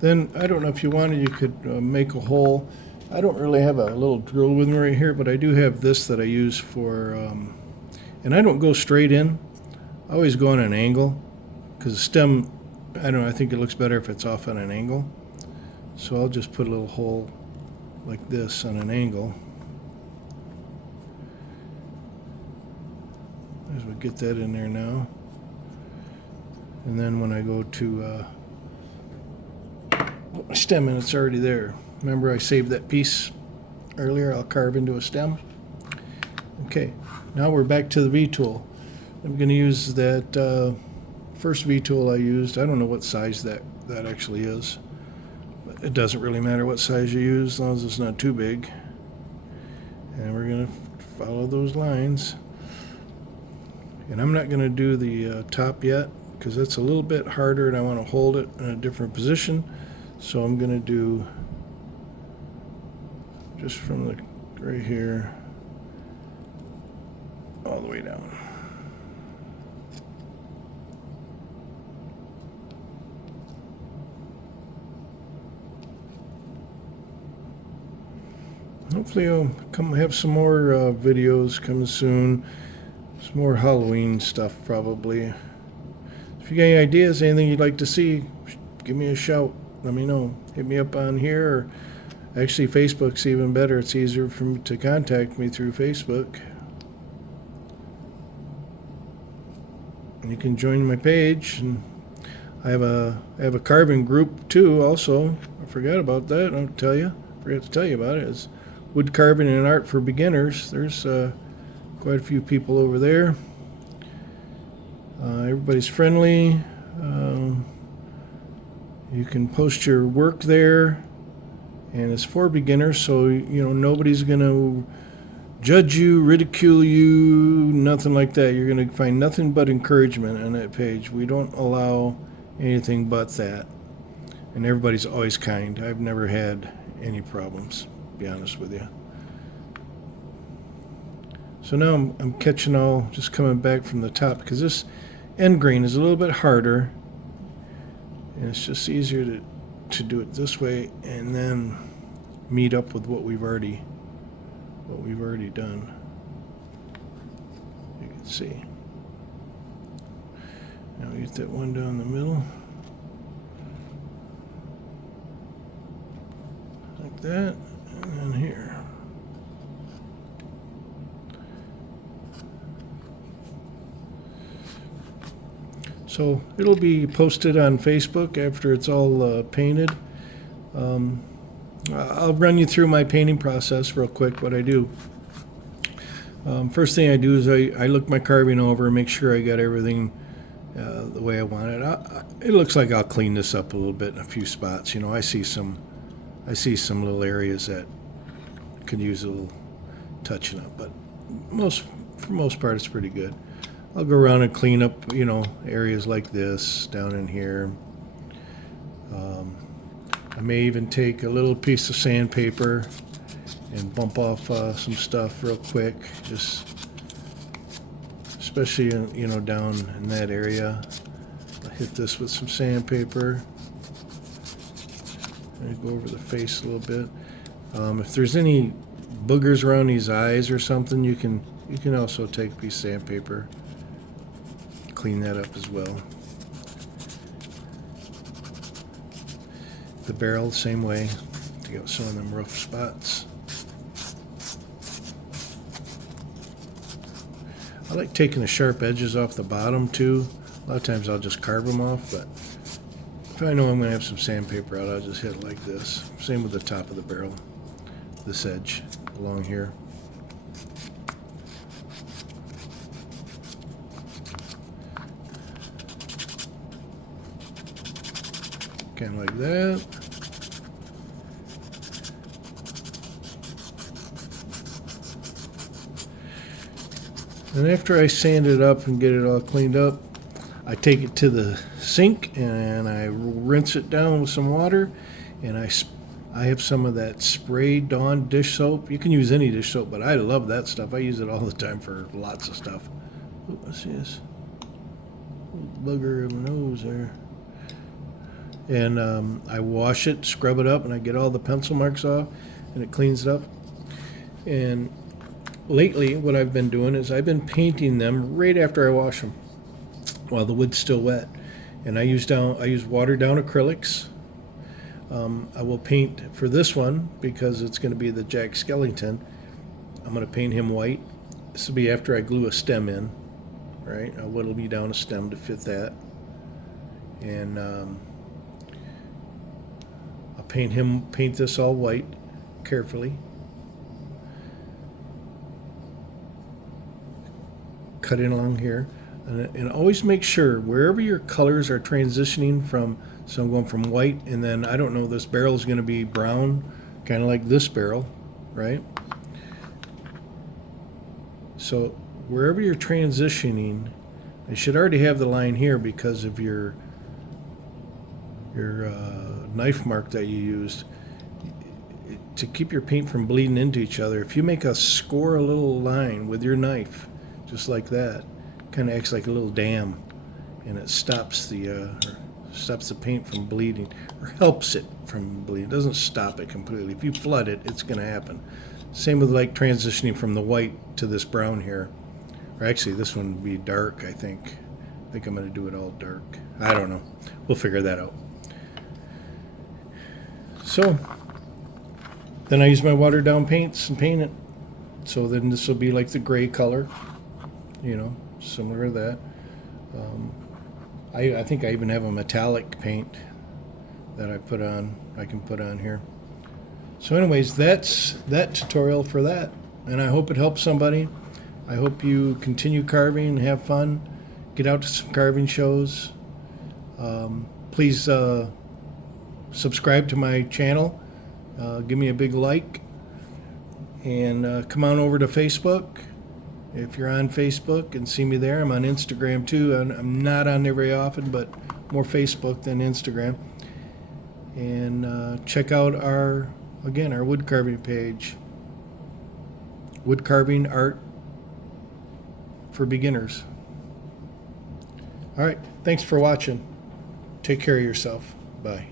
Then, I don't know if you wanted, you could make a hole. I don't really have a little drill with me right here, but I do have this that I use for, and I don't go straight in. I always go on an angle, because the stem, I don't know, I think it looks better if it's off on an angle. So I'll just put a little hole like this on an angle. As we get that in there now. And then when I go to put my stem in, it's already there. Remember I saved that piece earlier? I'll carve into a stem. Okay, now we're back to the V-tool. I'm going to use that first V-tool I used. I don't know what size that actually is. But it doesn't really matter what size you use as long as it's not too big. And we're going to follow those lines. And I'm not going to do the top yet, because that's a little bit harder and I want to hold it in a different position. So I'm going to do just from the right here all the way down. Hopefully I'll have some more videos coming soon. Some more Halloween stuff probably. If you got any ideas, anything you'd like to see, give me a shout. Let me know. Hit me up on here, or actually Facebook's even better. It's easier for me to contact me through Facebook. And you can join my page. And I have a carving group too. Also, I forgot about that. I'll tell you. Forgot to tell you about it. It's Wood Carving and Art for Beginners. There's quite a few people over there. Everybody's friendly. You can post your work there, and it's for beginners, so nobody's going to judge you, ridicule you, nothing like that. You're going to find nothing but encouragement on that page. We don't allow anything but that, and everybody's always kind. I've never had any problems, to be honest with you. So now I'm catching just coming back from the top, because this end grain is a little bit harder, and it's just easier to do it this way and then meet up with what we've already done. You can see. Now we get that one down the middle. Like that, and then here. So it'll be posted on Facebook after it's all painted. I'll run you through my painting process real quick, what I do. First thing I do is I look my carving over, make sure I got everything the way I want it. It looks like I'll clean this up a little bit in a few spots. I see some little areas that could use a little touching up, but for most part it's pretty good. I'll go around and clean up, areas like this down in here. I may even take a little piece of sandpaper and bump off some stuff real quick, especially down in that area. I'll hit this with some sandpaper. Go over the face a little bit. If there's any boogers around these eyes or something, you can also take a piece of sandpaper, clean that up as well. The barrel, same way, to get some of them rough spots. I like taking the sharp edges off the bottom too. A lot of times I'll just carve them off, but if I know I'm going to have some sandpaper out, I'll just hit it like this. Same with the top of the barrel, this edge along here. Kind of like that. And after I sand it up and get it all cleaned up, I take it to the sink and I rinse it down with some water, and I have some of that spray Dawn dish soap. You can use any dish soap, but I love that stuff. I use it all the time for lots of stuff. Ooh, let's see this bugger in the nose there. And I wash it, scrub it up, and I get all the pencil marks off, and it cleans it up. And lately, what I've been doing is I've been painting them right after I wash them, while the wood's still wet. And I use watered down acrylics. I will paint for this one because it's going to be the Jack Skellington. I'm going to paint him white. This will be after I glue a stem in, right? I'll whittle me down a stem to fit that, and I'll paint this all white carefully. Cut in along here. And always make sure wherever your colors are transitioning from, so I'm going from white, and then I don't know, this barrel is going to be brown, kind of like this barrel, right? So wherever you're transitioning, I should already have the line here because of your knife mark that you used to keep your paint from bleeding into each other. If you make a little line with your knife, just like that, kind of acts like a little dam, and it stops the paint from bleeding, or helps it from bleeding. It doesn't stop it completely. If you flood it, it's going to happen. Same with like transitioning from the white to this brown here, or actually this one would be dark. I think I'm going to do it all dark. I don't know. We'll figure that out. So then I use my watered down paints and paint it. So then this will be like the gray color, similar to that. I think I even have a metallic paint that I can put on here. So anyways, that's that tutorial for that. And I hope it helps somebody. I hope you continue carving and have fun. Get out to some carving shows. Please subscribe to my channel. Give me a big like. And come on over to Facebook. If you're on Facebook and see me there, I'm on Instagram too. I'm not on there very often, but more Facebook than Instagram. And check out our wood carving page. Wood carving art for beginners. All right, thanks for watching. Take care of yourself. Bye.